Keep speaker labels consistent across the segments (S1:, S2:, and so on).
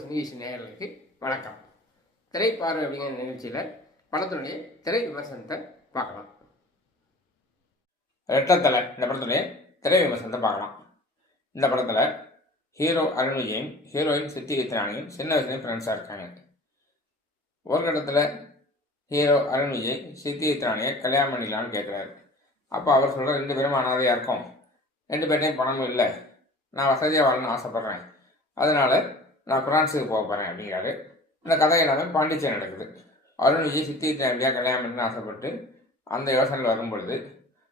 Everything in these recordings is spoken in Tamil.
S1: சினிவிசி நேயர்களுக்கு வணக்கம். திரைப்பார்வை அப்படிங்கிற நிகழ்ச்சியில் படத்தினுடைய திரை விமர்சனத்தை பார்க்கலாம்.
S2: ரெட்டத்தலை இந்த படத்துடைய திரை விமர்சனத்தை பார்க்கலாம். இந்த படத்தில் ஹீரோ அருண் விஜயும் ஹீரோயின் சித்தி வித்ராணியும் சின்ன வயசுலேயும் ஃப்ரெண்ட்ஸாக இருக்காங்க. ஒரு கட்டத்தில் ஹீரோ அருண் விஜய் சித்தி வித்ராணியை கல்யாணம் பண்ணிக்கலான்னு கேட்குறாரு அப்போ அவர் சொல்கிற ரெண்டு பேரும் அனாதையாக இருக்கும். ரெண்டு பேர்ட்டையும் பணமும் இல்லை. நான் வசதியாக வாழணும்னு ஆசைப்பட்றேன். அதனால் நான் பிரான்ஸுக்கு போக போகிறேன் அப்படிங்கிறாரு. இந்த கதை எல்லாமே பாண்டிச்சேரி நடக்குது. அருண் விஜய் சித்தி கல்யாணம் பண்ணணும்னு ஆசைப்பட்டு அந்த யோசனையில் வரும்பொழுது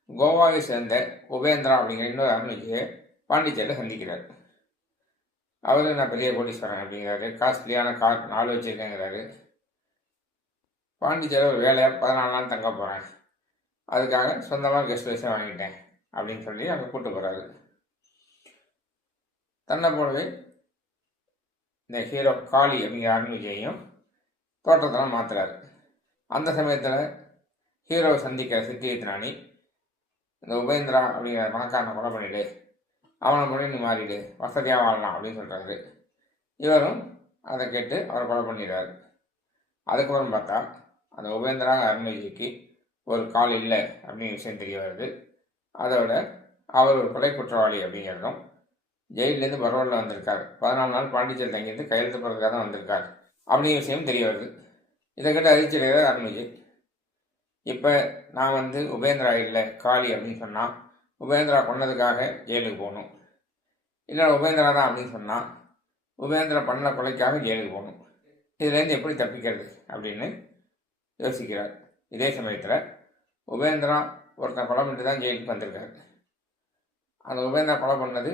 S2: கோவாவை சேர்ந்த உபேந்திரா அப்படிங்கிற இன்னொரு அருண்விஜயை பாண்டிச்சேரியில் சந்திக்கிறார். அவர் நான் பெரிய கோடீஸ்வரன் அப்படிங்கிறாரு. காஸ்ட்லியான கார் நாலு வச்சுருக்கேங்கிறாரு. பாண்டிச்சேரி ஒரு வேலையாக பதினாலு நாள் தங்க போகிறேன் அதுக்காக சொந்தமாக கெஸ்ட் ஹவுஸை வாங்கிட்டேன் அப்படின்னு சொல்லி அங்கே கூப்பிட்டு போகிறாரு தன்னை போலவே இந்த ஹீரோ காளி அப்படிங்கிற அருண் விஜயையும் தோட்டத்தெல்லாம் மாற்றுறாரு அந்த சமயத்தில் ஹீரோவை சந்திக்கிற சித்தியத் ராணி இந்த உபேந்திரா அப்படிங்கிற பணக்காரனை கொலை பண்ணிடு அவனை முன்னாடி நீ மாறிடு வசதியாக வாழலாம் அப்படின்னு சொல்கிறாரு இவரும் அதை கேட்டு அவரை கொலை பண்ணிடுறாரு. அதுக்கப்புறம் பார்த்தா அந்த உபேந்திரா அருண்விஜய்க்கு ஒரு கால் இல்லை அப்படிங்கிற விஷயம் தெரிய வருது. அதோட அவர் ஒரு கொலை குற்றவாளி அப்படிங்கிறதும் ஜெயிலேருந்து பரோலில் வந்திருக்கார். பதினாலு நாள் பாண்டிச்சேரி தங்கியிருந்து கையெழுத்து போகிறதுக்காக தான் வந்திருக்கார். அப்படிங்கிற விஷயம் தெரிய வருது. இதை கேட்டு அதிர்ச்சியடைகிறார் அருண்விஜய் இப்போ நான் வந்து உபேந்திரா இல்லை காளி அப்படின்னு சொன்னால் உபேந்திரா கொன்னதுக்காக ஜெயிலுக்கு போகணும். இல்லை உபேந்திரா தான் அப்படின்னு சொன்னால் உபேந்திரா பண்ண கொலைக்காக ஜெயிலுக்கு போகணும். இதுலேருந்து எப்படி தப்பிக்கிறது அப்படின்னு யோசிக்கிறார். இதே சமயத்தில் உபேந்திரா ஒருத்தன் கொலை பண்ணிட்டு தான் ஜெயிலுக்கு வந்திருக்காரு. அந்த உபேந்திரா கொலை பண்ணது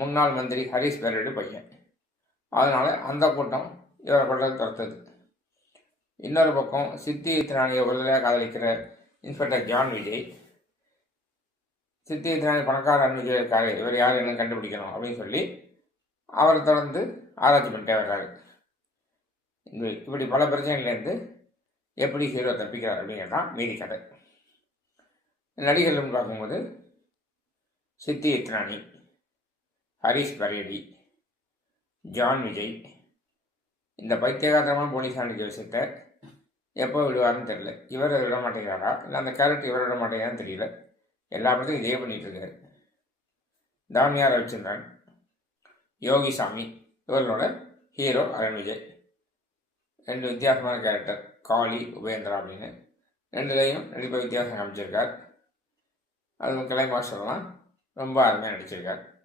S2: முன்னாள் மந்திரி ஹரிஷ் பேரடி பையன். அதனால் அந்த கூட்டம் இவரை கொண்டது துரத்துது. இன்னொரு பக்கம் சித்தி திராணியை உடலையாக காதலிக்கிற இன்ஸ்பெக்டர் ஜான் விஜய் சித்தி திராணி பணக்கார அருண் விஜய் இருக்காரு இவர் யார் என்ன கண்டுபிடிக்கணும் அப்படின்னு சொல்லி அவரை தொடர்ந்து ஆராய்ச்சி பண்ணிட்டே வர்றாரு. இப்படி பல பிரச்சனைகள்லேருந்து எப்படி ஹீரோ தப்பிக்கிறார் அப்படிங்கிறது தான் மீதி கதை. நடிகர்கள்னு பார்க்கும்போது சித்தி இத்ராணி ஹரிஷ் பரேடி ஜான் விஜய். இந்த பைத்தியகாரமான போலீஸ் ஆண்டிக்க விஷயத்த எப்போ விடுவார்னு தெரியல. இவர் விட மாட்டேங்கிறாரா? இல்லை அந்த கேரக்டர் இவர் விட மாட்டேங்கிறான்னு தெரியல. எல்லா படத்தையும் இதே பண்ணிட்டு இருக்காரு. தாமியா ரவிச்சந்திரன் யோகிசாமி இவர்களோட ஹீரோ அருண் விஜய். ரெண்டு வித்தியாசமான கேரக்டர் காளி உபேந்திரா அப்படின்னு. ரெண்டுலேயும் நடிப்பை வித்தியாசம் காமிச்சிருக்கார். அது கலை மாஸ்டர்லாம் ரொம்ப அருமையாக நடிச்சிருக்கார்.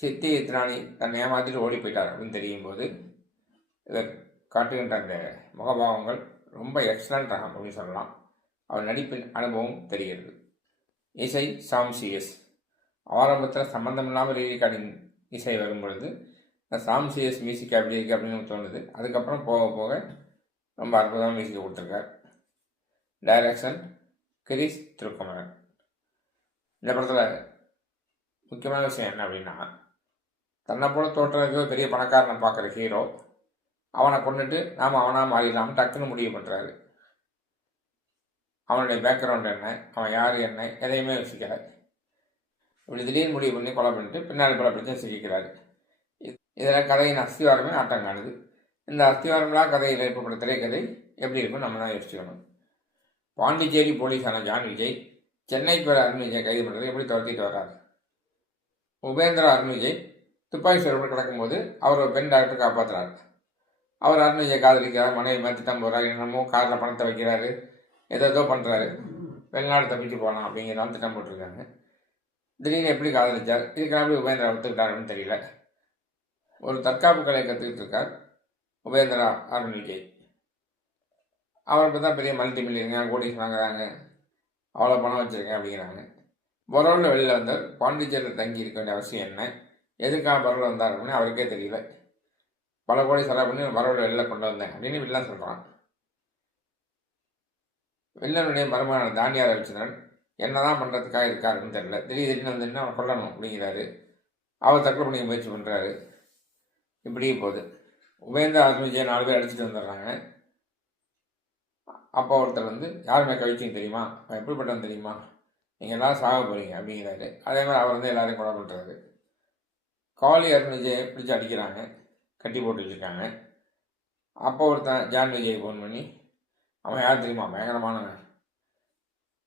S2: சித்தி இத்ராணி தன்னை ஏமாத்திட்டு ஓடி போயிட்டார் அப்படின்னு தெரியும் போது காட்டுகின்ற அந்த முகபாவங்கள் ரொம்ப எக்ஸலண்ட் அப்படின்னு சொல்லலாம். அவர் நடிப்பின் அனுபவம் தெரிகிறது. இசை சாம் சிஎஸ் ஆரம்பத்தில் சம்மந்தம் இல்லாமல் ரீகார்டிங் இசை வரும் பொழுது சாம் சிஎஸ் மியூசிக் அப்படி இருக்குது அப்படின்னு தோணுது. அதுக்கப்புறம் போக போக ரொம்ப அற்புதமாக மியூசிக்கை கொடுத்துருக்கார். டைரக்ஷன் கிரீஷ் திருக்குமரன். இந்த படத்தில் முக்கியமான விஷயம் என்ன அப்படின்னா தன்னை போல தோற்றதுக்கு பெரிய பணக்காரனை பார்க்குற ஹீரோ அவனை கொண்டுட்டு நாம் அவனாக மாறிடலாம் டக்குன்னு முடிவு பண்ணுறாரு அவனுடைய பேக்ரவுண்ட் என்ன அவன் யார் என்ன எதையுமே யோசிக்கல. இப்படி திடீர்னு முடிவு பண்ணி கொலை பண்ணிட்டு பின்னாடி பல பிரச்சனை சிக்கிக்கிறாரு. இதில் கதையின் அஸ்திவாரமே ஆட்டம் காணுது. இந்த அஸ்திவாரம்லாம் கதையில் ஏற்படுற திரைக்கதை எப்படி இருக்கும் நம்ம தான் யோசிச்சுக்கணும். பாண்டிச்சேரி போலீஸான ஜான் விஜய் சென்னை பேர் அருண் விஜய் கைது பண்ணுறது எப்படி துரத்திட்டு வர்றாரு? உபேந்திரா அருண் விஜய் துப்பாக்கி சுவரோடு கிடக்கும்போது அவர் பெண் டாக்டர் காப்பாற்றுறாரு அவர் அருண் காதலிக்கிறார் மனைவி மாற்றித்தான் போகிறார் என்னமோ காரில் பணத்தை வைக்கிறாரு ஏதோ பண்ணுறாரு வெளிநாடு தப்பிச்சு போகலாம் அப்படிங்கிறதாலும் திட்டம் போட்டிருக்காங்க. திடீர்னு எப்படி காதலிச்சார்? இதுக்கு எப்படி உபேந்திரா ஒத்துக்கிட்டாருன்னு தெரியல. ஒரு தற்காப்பு கலை கற்றுக்கிட்டு இருக்கார் உபேந்திரா அருண் விஜய் அவர் இப்போ தான் பெரிய மல்டி மில்லியன் கோடிஸ் வாங்குறாங்க. அவ்வளோ பணம் வச்சுருக்கேன் அப்படிங்கிறாங்க. பரோலில் வெளியில் வந்தார். பாண்டிச்சேரியில் தங்கி இருக்க வேண்டிய அவசியம் என்ன? எதுக்காக பரோலில் வந்தார் அப்படின்னு அவருக்கே தெரியல. பல கோடி செலவு பண்ணி பரோலில் வெளில கொண்டு வந்தேன் அப்படின்னு வில்லன் சொல்கிறான் வில்லனுடைய மருமகன தானியார் ரவிச்சந்திரன் என்னதான் பண்ணுறதுக்காக இருக்காருன்னு தெரியல. திடீர் திடீர்னு வந்து அவன் கொல்லணும் அப்படிங்கிறாரு. அவர் தற்கொலை பண்ணிக்க முயற்சி பண்ணுறாரு இப்படியே போகுது. உபேந்திர ஆத்மஜியை நாலு பேர் அடிச்சுட்டு வந்துடுறாங்க. அப்போ ஒருத்தர் வந்து யாருமே கவிச்சியும் தெரியுமா? அவன் எப்படிப்பட்டவன் தெரியுமா? நீங்கள் எல்லாம் சாக போகிறீங்க அப்படிங்கிறாரு. அதே மாதிரி அவர் வந்து எல்லாரையும் கொலை பண்ணுறாரு காளி அருண் விஜயை பிடிச்சி அடிக்கிறாங்க. கட்டி போட்டு வச்சுருக்காங்க அப்போ ஒருத்தன் ஜான் விஜய் ஃபோன் பண்ணி அவன் யார் தெரியுமா? பயங்கரமானவன்.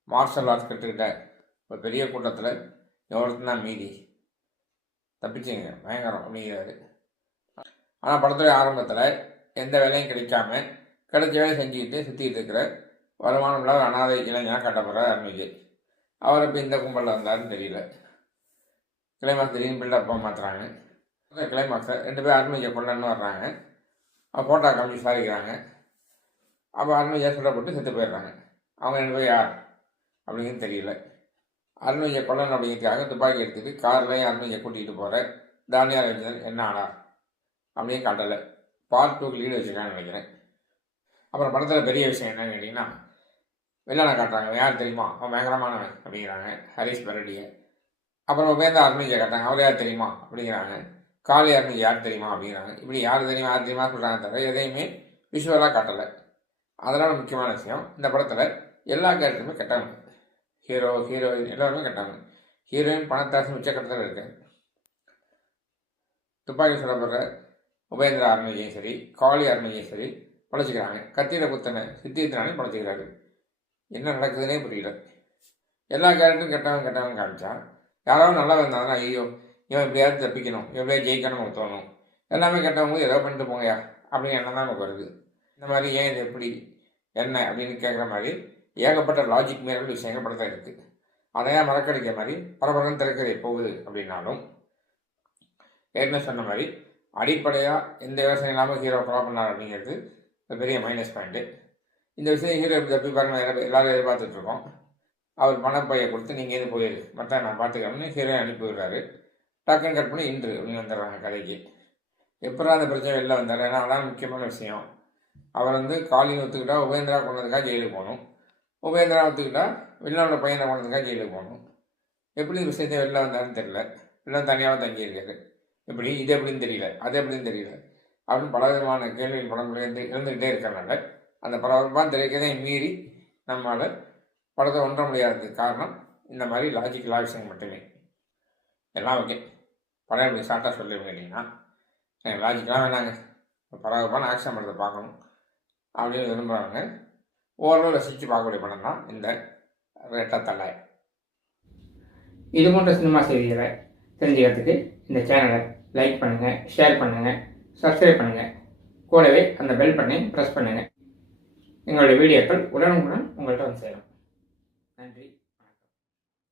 S2: மார்ஷல் ஆர்ட்ஸ் கற்றுக்கிட்ட ஒரு பெரிய கூட்டத்தில் ஒருத்தன் தான் மீதி. தப்பிச்சுங்க. பயங்கரம். அப்படிங்கிறாரு. ஆனால் படத்துடைய ஆரம்பத்தில் எந்த வேலையும் கிடைக்காம கிடைச்ச வேலையை செஞ்சுக்கிட்டு சுற்றிக்கிட்டு இருக்கிற வருமானம் இல்லாத அனாதை இளைஞனாக கட்டப்படுற அருண் விஜய். அவர் இப்போ இந்த கும்பலில் வந்தாருன்னு தெரியல. கிளைமாக்ஸ் திடீர்னு பில்டப்பாக மாற்றுறாங்க கிளைமாக்ஸை ரெண்டு பேரும் அருமையை கொள்ளன்னு கொண்டான்னு வர்றாங்க அவன் ஃபோட்டோ கம்மி விசாரிக்கிறாங்க. அப்போ அருமையை விஜய் சுடப்பட்டு செத்து போயிடுறாங்க. அவங்க ரெண்டு பேர் யார் அப்படிங்கிறது தெரியல. அருமையை விஜய் கொல்லன் அப்படிங்கிறதுக்காக துப்பாக்கி எடுத்துகிட்டு கார்லையும் அருமையை கூட்டிகிட்டு போகிற தானியா ரவிச்சந்திரன் என்ன ஆனார் அப்படின்னு காட்டலை. பார்ட் டூக்கு லீடு வச்சுருக்கான்னு நினைக்கிறேன். அப்புறம் படத்தில் பெரிய விஷயம் என்னன்னு கேட்டிங்கன்னா வில்லனை காட்டுறாங்க. யார் தெரியுமா? அவன் பயங்கரமானவன் அப்படிங்கிறாங்க. ஹரிஷ் பரடியை அப்புறம் உபேந்தா அருணிஜை கேட்டாங்க. அவர் யார் தெரியுமா? அப்படிங்கிறாங்க. காளி அருணிஜி யார் தெரியுமா? அப்படிங்கிறாங்க. இப்படி யார் தெரியுமா? யார் தெரியுமா? சொல்கிறாங்க தவிர எதையுமே விஷுவலாக காட்டலை. அதனால் முக்கியமான விஷயம் இந்த படத்தில் எல்லா கேரக்டருமே கெட்டாங்க ஹீரோ ஹீரோயின் எல்லாருமே கெட்டாங்க ஹீரோயின் பணத்தாசு உச்சக்கட்டத்தில் இருக்கு. துப்பாக்கி சுடப்படுற உபேந்திரா அருணிஜையும் சரி காளி அருணிஜையும் சரி பழச்சிக்கிறாங்க. கத்தியில் குத்தனை சித்தியத்தினாலையும் பழச்சிக்கிறாரு. என்ன நடக்குதுன்னே புரியல. எல்லா கேரக்டரும் கெட்டவன் கெட்டவன் காமிச்சா யாராவது நல்லா இருந்தாங்கன்னா ஐயோ இவன் எப்படியாவது தப்பிக்கணும் எப்படியாவது ஜெயிக்கணும் தோணும் எல்லாமே கெட்டவங்க ஏதோ பண்ணிட்டு போங்கயா அப்படின்னு எண்ணம் தான் நமக்கு வருது. இந்த மாதிரி ஏன் இது எப்படி என்ன அப்படின்னு கேட்குற மாதிரி ஏகப்பட்ட லாஜிக் மீறல் விஷயங்கள் படத்தில் இருக்குது அதையா மறக்கடிக்க மாதிரி பரபரம் திறக்கதை போகுது அப்படின்னாலும். ஏற்கனவே சொன்ன மாதிரி அடிப்படையாக எந்த யோசனை இல்லாமல் ஹீரோ ஃபாலோ பண்ணார் அப்படிங்கிறது ஒரு பெரிய மைனஸ் பாயிண்ட்டு இந்த விஷயம் ஹீரோ எப்படி தப்பி பாருங்க எல்லாரும் எதிர்பார்த்துட்ருக்கோம் அவர் பணப்பையை கொடுத்து நீங்கள் எது போயிரு மற்ற நான் பார்த்துக்கிறேன்னு ஹீரோ அனுப்பி விடுறாரு. டக்குன்னு கட் பண்ணி இன்று அப்படின்னு வந்துடுறாங்க கதைக்கு. எப்படா அந்த பிரச்சனை வெளில வந்தார். ஏன்னா அதான் முக்கியமான விஷயம். அவர் வந்து காலின் ஒத்துக்கிட்டா உபேந்திரா கொண்டதுக்காக ஜெயிலுக்கு போகணும். உபேந்திரா ஒத்துக்கிட்டா வெளிநாட பையனை கொண்டதுக்காக ஜெயிலுக்கு போகணும். எப்படி இந்த விஷயத்தை வெளில வந்தாருன்னு தெரியல. எல்லாம் தனியாக தங்கியிருக்காரு. இப்படி இது எப்படின்னு தெரியல. அது எப்படின்னு தெரியல. அப்படின்னு பல விதமான கேள்வி படங்கள் இருந்து இருந்துகிட்டே இருக்கிறனால அந்த பரபரப்பாக திரைக்கதை மீறி நம்மளால் படத்தை ஒன்ற முடியாததுக்கு காரணம் இந்த மாதிரி லாஜிக்கலாக விஷயம் மட்டுமே. எல்லாம் ஓகே படம் எப்படி ஷார்ட்டாக சொல்லி எனக்கு லாஜிக்கெலாம் வேணாங்க. பரபரப்பான ஆக்ஷன் படத்தை பார்க்கணும். அப்படின்னு விரும்புகிறாங்க ஓரளவு ரசித்து பார்க்கக்கூடிய படம் தான் இந்த ரெட்டத்தலை
S1: இது போன்ற சினிமா செய்திகளை தெரிஞ்சுக்கிறதுக்கு இந்த சேனலை லைக் பண்ணுங்கள் ஷேர் பண்ணுங்கள் சப்ஸ்கிரைப் பண்ணுங்கள் கூடவே அந்த பெல் பண்ணி ப்ரெஸ் பண்ணுங்கள் எங்களுடைய வீடியோக்கள் உடனுக்குடன் உங்கள்கிட்ட வந்து சேரும்.